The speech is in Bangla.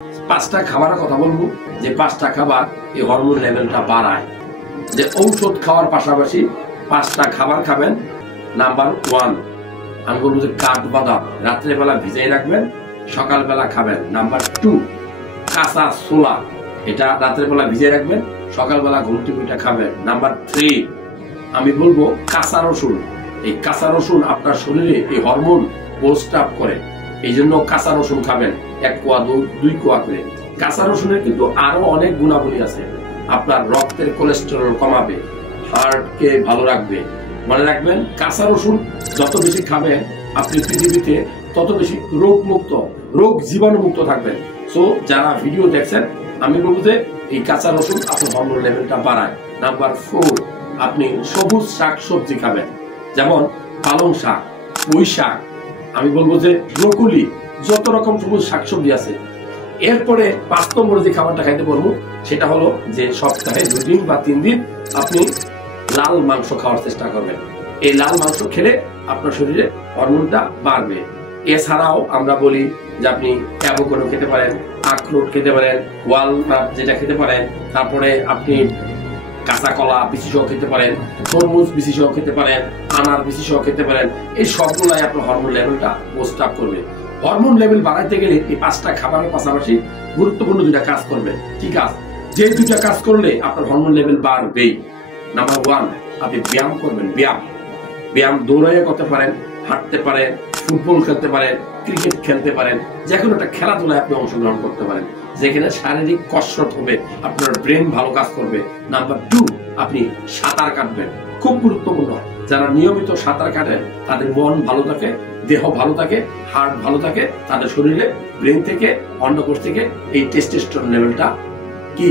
পাঁচটা খাবারের কথা বলবো, যে পাঁচটা খাবার এই হরমোন লেভেলটা বাড়ায়। যে ঔষধ খাওয়ার পাশাপাশি পাঁচটা খাবার খাবেন। নাম্বার 1 আমি বলবো যে কাঠবাদাম রাত্রেবেলা ভিজাই রাখবেন, সকালবেলা খাবেন। নাম্বার 2 কাঁচা ছোলা, এটা রাত্রেবেলা ভিজাই রাখবেন, সকালবেলা ঘুম থেকে উঠে খাবেন। নাম্বার 3 আমি বলবো কাঁচা রসুন। এই কাঁচা রসুন আপনার শরীরে এই হরমোন বুস্ট আপ করে, এই জন্য কাঁচা রসুন খাবেন 1 কোয়া 2 কোয়া করে। কাঁচা রসুনের কিন্তু আরো অনেক গুণাবলী আছে। আপনার রক্তের কোলেস্টেরল কমাবে, হার্টকে ভালো রাখবে। মনে রাখবেন কাঁচা রসুন যত বেশি খাবেন আপনি পৃথিবীতে তত বেশি রোগ জীবাণু মুক্ত থাকবেন। সো যারা ভিডিও দেখছেন আমি বলবো যে এই কাঁচা রসুন আপনার হরমোন লেভেলটা বাড়ায়। নাম্বার 4 আপনি সবুজ শাক সবজি খাবেন, যেমন পালং শাক, পুঁই শাক, আমি বলবো যে ব্রোকলি, যত রকম সবুজ শাকসবজি আছে। এরপরে 5 নম্বরে যে খাবারটা খাইতে পারবো সেটা হলো যে সপ্তাহে 2 দিন বা 3 দিন আপনি লাল মাংস খাওয়ার চেষ্টা করবেন। এই লাল মাংস খেলে আপনার শরীরে হরমোনটা বাড়বে। এছাড়াও আমরা বলি যে আপনি অ্যাভোকাডো খেতে পারেন, আখরোট খেতে পারেন, ওয়ালনাট যেটা খেতে পারেন, তারপরে আপনি কাঁচা কলা বিচি সহ খেতে পারেন, তরমুজ বিচি সহ খেতে পারেন, আনার বিচি সহ খেতে পারেন। এই সবগুলাই আপনার হরমোন লেভেলটা বুস্ট আপ করবে। হরমোন লেভেল বাড়াইতে গেলে এই 5টা খাবারের পাশাপাশি গুরুত্বপূর্ণ 2টা কাজ করবে। কি কাজ? যে 2টা কাজ করলে আপনার হরমোন লেভেল বাড়বেই। নাম্বার 1 আপনি ব্যায়াম করবেন। ব্যায়াম দৌড়াইয়া করতে পারেন, হাঁটতে পারেন, ফুটবল খেলতে পারেন, ক্রিকেট খেলতে পারেন, যে কোনো একটা খেলাধুলায় আপনি অংশগ্রহণ করতে পারেন, যেখানে শারীরিক কসরত হবে, আপনার ব্রেন ভালো কাজ করবে। নাম্বার 2 আপনি সাঁতার কাটবেন, খুব গুরুত্বপূর্ণ। যারা নিয়মিত সাঁতার কাটে তাদের মন ভালো থাকে, দেহ ভালো থাকে, হার্ট ভালো থাকে, তাদের শরীরে ব্রেন থেকে অন্ডকোষ থেকে এই টেস্টোস্টেরন লেভেলটা কি